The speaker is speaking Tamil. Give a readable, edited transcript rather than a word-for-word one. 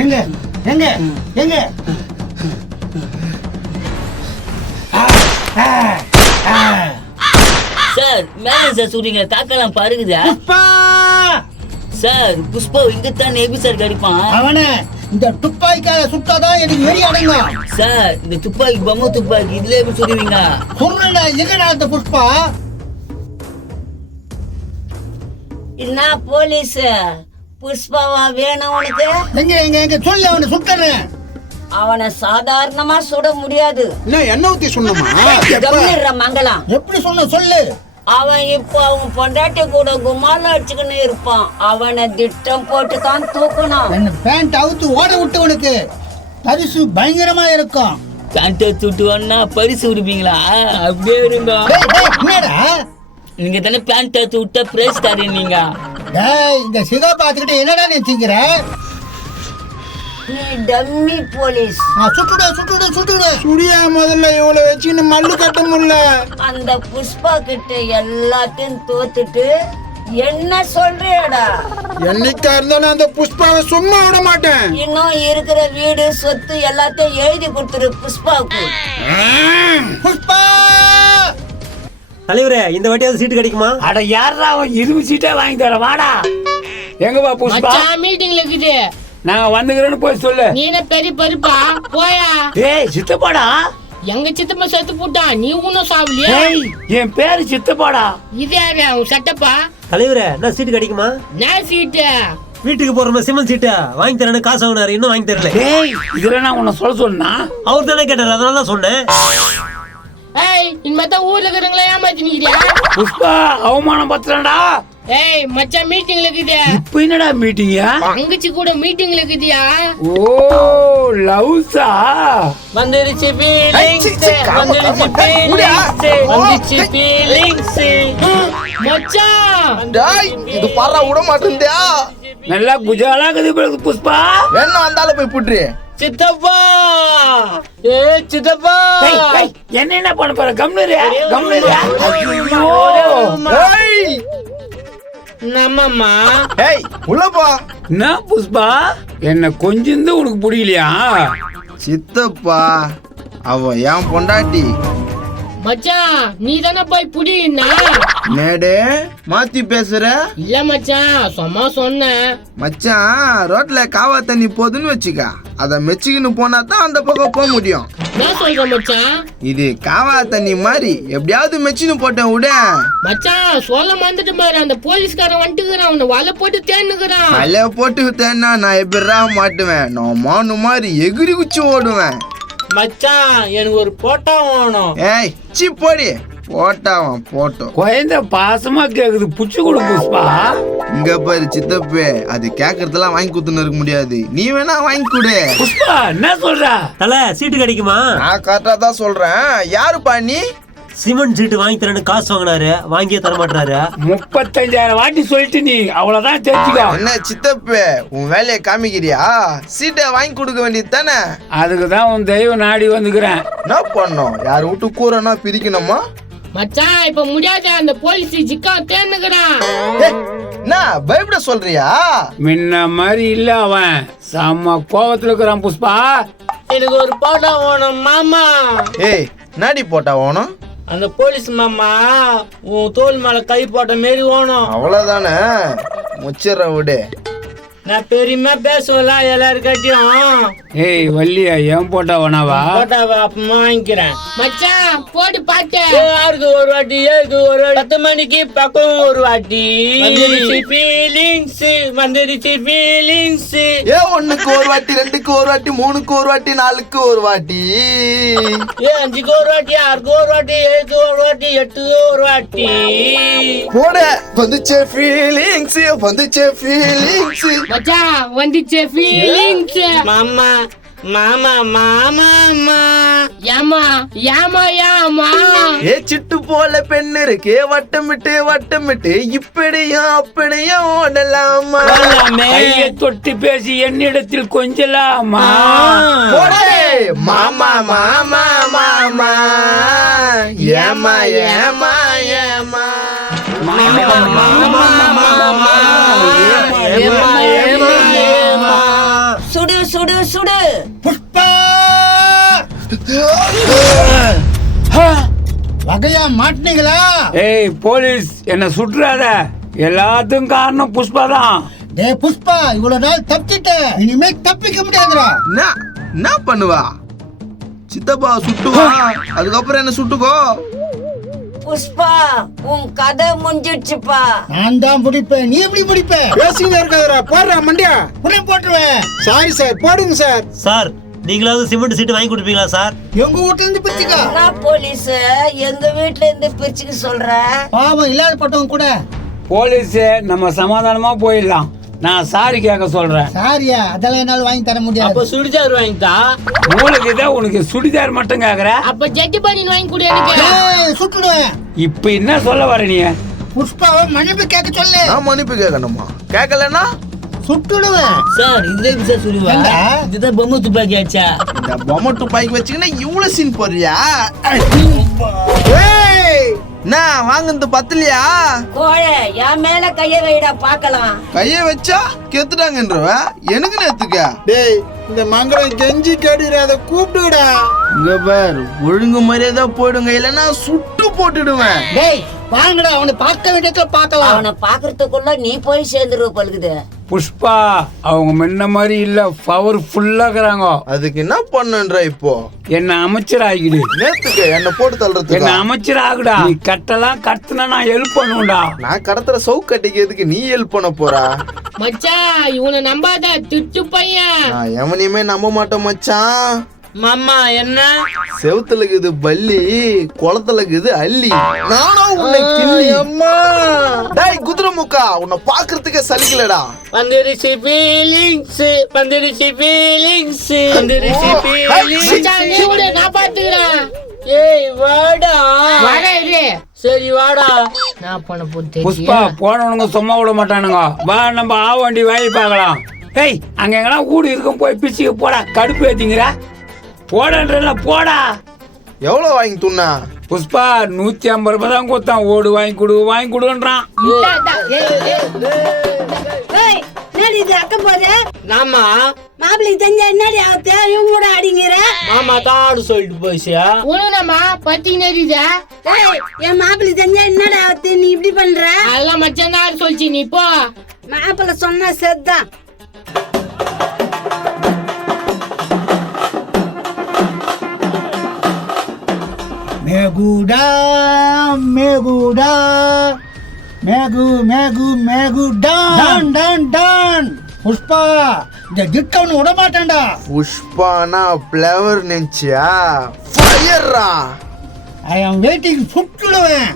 எங்க எங்க எங்க சார் மேலே சார் சொல்றீங்க தாக்கலாம் பாருக்குதா சார் புஷ்பா இங்கத்தான் எப்படி சார் கடிப்பான் அவனை இந்த துப்பாக்கியால சுட்டாதான் எனக்கு வெறி அடங்கும் சார் இந்த துப்பாக்கி பொம்மை துப்பாக்கி இதுல எப்படி சொல்லுவீங்க சொல்றா எங்கடா அந்த புஷ்பா என்ன போலீஸ் புஷ்பாவா வேணும் உனக்கு எங்க எங்க எங்க சொல்லு அவனை சுட்டுறேன் அவனை சாதாரணமா சுட முடியாது என்ன ஊத்தி சொன்னமா கம்மிடுற மங்கலம் எப்படி சொன்ன சொல்லு அவன் இப்போ அவன் பொண்டாட்டி கூட குமால அடிச்சுக்கின்னு இருப்பான் அவனை திட்டம் போட்டு தான் தூக்கணும் என்ன பேண்ட் அவுத்து ஓட விட்டவனுக்கு பரிசு பயங்கரமா இருக்கும் கான்டை சுட்டுவான்னா பரிசு விடுப்பீங்களா அப்படியே இருங்க என்னடா நீங்க தானே பேண்ட் எடுத்து விட்டா பிரைஸ் தரீங்க நீங்க டேய் இந்த சிகா பாத்துக்கிட்டு என்னடா நினைச்சிக்கிற நீ டம்மி போலீஸ் சுட்டுடு சுட்டுடு சுட்டுடு சுடியா முதல்ல இவ்வளவு வச்சுன்னு மல்லு கட்ட முடியல அந்த புஷ்பா கிட்ட எல்லாத்தையும் தோத்துட்டு என்ன சொல்றியடா என்னைக்கா இருந்தாலும் அந்த புஷ்பாவை சும்மா விட மாட்டேன் இன்னும் இருக்கிற வீடு சொத்து எல்லாத்தையும் எழுதி கொடுத்துரு புஷ்பாவுக்கு புஷ்பா தலைவரே இந்த வாட்டியாவது சீட்டு கிடைக்குமா அட யாரா அவன் 20 சீட்டா வாங்கி தர வாடா எங்கப்பா புஷ்பா மீட்டிங்ல இருக்குது நாங்க வந்துக்கிறோன்னு போய் சொல்லு நீ என்ன பெரிய பருப்பா போயா ஏய் சித்தப்பாடா எங்க சித்தப்பா செத்து போட்டான் நீ ஒன்னும் சாவலியா ஏய் என் பேரு சித்தப்பாடா இது யாரு உன் சட்டப்பா தலைவரே என்ன சீட்டு கிடைக்குமா நான் சீட்டு வீட்டுக்கு போறோம் சிமெண்ட் சீட்டை வாங்கி தரேன்னு காசு வாங்கினாரு இன்னும் வாங்கி தரல ஏய் இதுல நான் உன்னை சொல்ல சொன்னா அவர் தானே கேட்டாரு அதனால தான் சொன்னேன் ஏய் இனிமேதான் ஊர்ல இருக்கிறவங்கள ஏமாத்தி நிக்கிறியா புஷ்பா அவமானம் பத்துறான்டா ஏய் மச்சான் மீட்டிங்ல இருக்குது இப்ப என்னடா மீட்டிங்கா தங்கச்சி கூட மீட்டிங்ல இருக்குதியா ஓ லவ்ஸா வந்துருச்சு ஃபீலிங்ஸ் வந்துருச்சு ஃபீலிங்ஸ் மச்சான் டேய் இது பாறா விட மாட்டேன்டா நல்லா குஜாலா கது புஷ்பா வேணா வந்தால போய் புட்றி சித்தப்பா ஏ சித்தப்பா என்ன பண்ண போற கம்னரு ஏய் நம்மம்மா ஏய் உள்ள போ என்ன புஷ்பா என்ன கொஞ்சம் உனக்கு பிடிக்கலையா சித்தப்பா அவ என் பொண்டாட்டி மச்சான் நீ தானே போய் புடினா மேடே மாத்தி பேசுற இல்ல மச்சான் சும்மா சொன்னேன் மச்சான் ரோட்ல காவா தண்ணி போதுன்னு வச்சுக்க அத மெச்சிக்கின்னு போனா தான் அந்த பக்கம் போக முடியும் என்ன சொல்ற மச்சான் இது காவா தண்ணி மாதிரி எப்படியாவது மெச்சின்னு போட்டேன் விட மச்சான் சொல்ல மறந்துட்டு பாரு அந்த போலீஸ்காரன் வந்துட்டுக்கிறான் அவனை வலை போட்டு தேன்னுக்கிறான் வலைய போட்டு விட்டேன்னா நான் எப்படிரா மாட்டுவேன் நான் மானு மாதிரி எகிரி குச்சி ஓடுவேன் மச்சான் எனக்கு ஒரு போட்டோ வேணும் ஏய் சி போடி போட்டாவன் போட்டோம் குழந்தை பாசமா கேக்குது புச்சு கொடு புஷ்பா இங்க பாரு சித்தப்பே அது கேக்குறதெல்லாம் வாங்கி கொடுத்துன்னு இருக்க முடியாது நீ வேணா வாங்கி கொடு புஷ்பா என்ன சொல்ற தலை சீட்டு கிடைக்குமா நான் கரெக்டா தான் சொல்றேன் யாருப்பா நீ சிமெண்ட் சீட்டு வாங்கி தரேன்னு காசு வாங்கினாரு வாங்கியே தர மாட்டாரு 35,000 வாட்டி சொல்லிட்டு நீ அவ்வளவுதான் தெரிஞ்சுக்கோ என்ன சித்தப்பே உன் வேலையை காமிக்கிறியா சீட்டை வாங்கி கொடுக்க வேண்டியது தானே அதுக்குதான் உன் தெய்வம் நாடி வந்துக்கிறேன் என்ன பண்ணோம் யார் வீட்டு கூறனா பிரிக்கணுமா மச்சான் இப்ப முடியாத அந்த போலீஸ் ஜிக்கா தேன்னுக்கிறான் என்ன பயப்பட சொல்றியா முன்ன மாதிரி இல்ல அவன் செம்ம கோவத்துல இருக்கிறான் புஷ்பா எனக்கு ஒரு போட்டோ வேணும் மாமா ஏய் நாடி போட்டா ஓணும் அந்த போலீஸ் மாமா உன் தோல் மேல கை போட்ட மாரி வேணும் அவ்வளவுதானே முச்சிடுற விடு நான் பெரியமா பேசுவல எல்லாருக்கிட்டையும் ஏய் வள்ளியா ஏன் போட்டா வேணாவா போட்டோவை அப்பமா வாங்கிக்கிறேன் மச்சான் போட்டு பாட்டு யாருக்கு ஒரு வாட்டி ஏருக்கு ஒரு வாட்டி 10 மணிக்கு பக்கம் ஒரு வாட்டி வந்துருச்சு ஃபீலிங்ஸ் வந்துருச்சு ஃபீலிங்ஸ் ஏ 1க்கு ஒரு வாட்டி 2க்கு ஒரு வாட்டி 3க்கு ஒரு வாட்டி 4க்கு ஒரு வாட்டி ஏ 5க்கு ஒரு வாட்டி 6க்கு ஒரு வாட்டி 7க்கு ஒரு வாட்டி 8க்கு ஒரு வாட்டி போட வந்துச்சே ஃபீலிங்ஸ் வந்துச்சே ஃபீலிங்ஸ் மச்சான் வந்துச்சு ஃபீலிங்ஸ் மாமா மாமா மாமா ஏமா ஏமா ஏமா ஏ சிட்டு போல பெண்ணு இருக்கே வட்டமிட்டு இப்படியும் அப்படியும் ஓடலாமா கையை தொட்டு பேசி என்னிடத்தில் கொஞ்சலாமா போடே மாமா மாமா மாமா ஏமா ஏமா ஏமா மாமா மாமா மாமா புஷ்பா வகையா மாட்டினீங்களா? ஏய் போலீஸ், என்ன சுட்டுறாத. எல்லாத்துக்கும் காரணம் புஷ்பா தான். டே புஷ்பா, இவ்வளவு நாள் தப்பிச்சிட்ட, இனிமே தப்பிக்க முடியாதுடா. என்ன பண்ணுவா? சித்தப்பா சுட்டுவா, அதுக்கப்புறம் என்ன சுட்டுக்கோ. புஷ்பா, உன் கதை முடிஞ்சிடுச்சுப்பா. நான் தான் முடிப்பேன், நீ எப்படி முடிப்ப? பேசிக்கிட்டே இருக்காதடா, போடுறா மண்டியா. உடனே போட்டுருவேன். சாரி சார், போடுங்க சார். சார் நீங்களாவது சிமெண்ட் சீட்டு வாங்கி கொடுப்பீங்களா சார்? எங்க வீட்டுல இருந்து பிரிச்சுக்கா. நான் போலீஸ், எங்க வீட்ல இருந்து பிரிச்சுக்க சொல்ற? பாவம் இல்லாத பட்டவங்க கூட. போலீஸ், நம்ம சமாதானமா போயிடலாம். நான் சாரி கேட்க சொல்றேன். சாரியா? அதெல்லாம் என்னால வாங்கி தர அப்ப முடியாது. சுடிதார் வாங்கிட்டா. உங்களுக்கு தான் உனக்கு சுடிதார் மட்டும் கேக்குற. அப்ப ஜட்டி பனியன் வாங்கி கொடு எனக்கு. ஏய், சுட்டுடுவேன். இப்ப என்ன சொல்ல வர நீ? புஷ்பாவை மன்னிப்பு கேட்க சொல்லு. நான் மன்னிப்பு கேட்கணுமா? கேட்கலன்னா சுட்டுடுவேன். சார் இதுதான் சார் சொல்லுவா. ஏண்டா? இதுதான் பொம்மை துப்பாக்கி ஆச்சா? இந்த பொம்மை துப்பாக்கி வச்சுக்கினா இவ்வளவு சீன் போறியா? நான் வாங்குறது பத்தலையா? கோழை, என் மேல கைய வைடா பாக்கலாம். கைய வச்சா கெத்துட்டாங்கன்றவ எனக்கு நேத்துக்க. டேய், இந்த மங்களம் கெஞ்சி கேடுறாத கூப்பிடுடா. இங்க பார், ஒழுங்கு மரியாதை போயிடுங்க, இல்லைன்னா சுட்டு போட்டுடுவேன். டேய் வாங்கடா, அவனை பார்க்க வேண்டியதுல பார்க்கலாம். அவனை பாக்குறதுக்குள்ள நீ போய் சேர்ந்துருவ பழுகுது. புஷ்பா, அவங்க முன்ன மாதிரி இல்ல, பவர் ஃபுல்லா இருக்கிறாங்க. அதுக்கு என்ன பண்ணுன்ற இப்போ? என்ன அமைச்சர் ஆகிடு. நேத்துக்கு என்ன போட்டு என்ன தள்ளுறதுக்கு அமைச்சர் ஆகுடா. நீ கட்டெல்லாம் கத்துனா நான் ஹெல்ப் பண்ணுவேன்டா. நான் கடத்துற சவுக்கு கட்டிக்கிறதுக்கு நீ ஹெல்ப் பண்ண போறா? மச்சான் இவனை நம்பாத, திட்டு பையன். நான் எவனையுமே நம்ப மாட்டேன் மச்சான். மாமா என்ன? செவுத்துல இருக்குது பல்லி, குளத்துல இருக்குது அள்ளி. நானும் உன்னை கிள்ளி. டேய் குதிரை முக்கா, உன்னை பாக்குறதுக்கே சலிக்கலடா. வந்துருச்சு ஃபீலிங்ஸ், வந்துருச்சு ஃபீலிங்ஸ், வந்துருச்சு ஃபீலிங்ஸ். மச்சான் நீ கூட நான் பாத்துக்கிறேன். ஏய் வாடா. வாடா இரு. சரி வாடா. நான் பண்ண போட்டு புஷ்பா, போனவனுங்க சும்மா விட மாட்டானுங்க. வா நம்ம ஆவண்டி வாங்கி பார்க்கலாம். ஏய், அங்க எங்கன்னா ஊடு இருக்கும், போய் பிச்சுக்கு போடா. கடுப்பு ஏத்திங்கிற போடன்றல போடா. எவ்வளவு வாங்கி துண்ணா? புஷ்பா 150 ரூபாய் தான் கொடுத்தான். ஓடு வாங்கி கொடுன்றான். இது அக்க போது நாமா மாப்பிள்ளை தெரிஞ்சா என்னடி ஆகுது? இவங்க கூட அடிங்கிற. மாமா தான் ஆடு சொல்லிட்டு போயிச்சியா? உனமா பத்தி நெறிதா? என் மாப்பிள்ளை தெரிஞ்சா என்னடா ஆகுது? நீ இப்படி பண்ற? அதெல்லாம் மச்சான் தான் சொல்லிச்சு, நீ போ. மாப்பிள்ளை சொன்னா செத்தான். மேகுடா மேகுடா mag mag mag Don Don Don. Pushpa, இந்த டிக்கவன் விட மாட்டேன்டா. புஷ்பானா பிளவர் நினைச்சியா? ஃபயர்ரா. ஐ ஆம் வெயிட்டிங், சுட்டுடுவேன்.